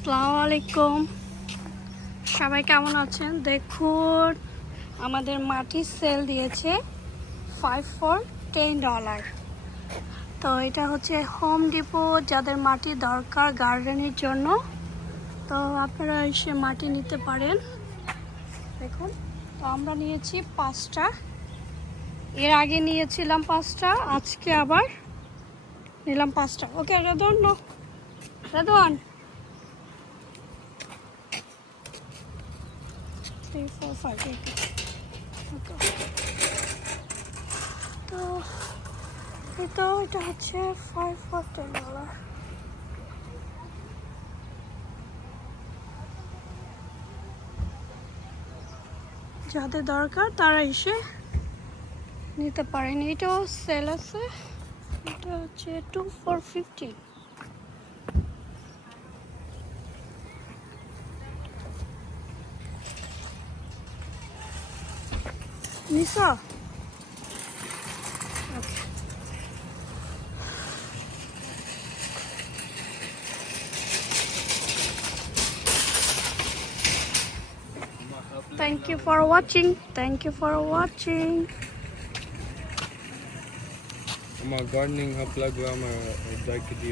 আসসালামু আলাইকুম, সবাই কেমন আছেন? দেখুন, আমাদের মাটির সেল দিয়েছে 5 for $10। তো এটা হচ্ছে হোম ডিপো, যাদের মাটি দরকার গার্ডেনের জন্য, তো আপনারা এসে মাটি নিতে পারেন। দেখুন, তো আমরা নিয়েছি 5টা, এর আগে নিয়েছিলাম 5টা, আজকে আবার নিলাম 5টা। ওকে রেদওয়ান, নো রেদওয়ান, 3, 4, 5, 8। তো এটা হচ্ছে 5 for $10। যাদের দরকার তারা এসে নিতে পারেন। এটাও সেল আছে, এটা হচ্ছে 2 for $15। Nisa, thank you for watching. Thank you for watching. আমার গার্ডেনিং হাব লাগবে আমার 2 কেজি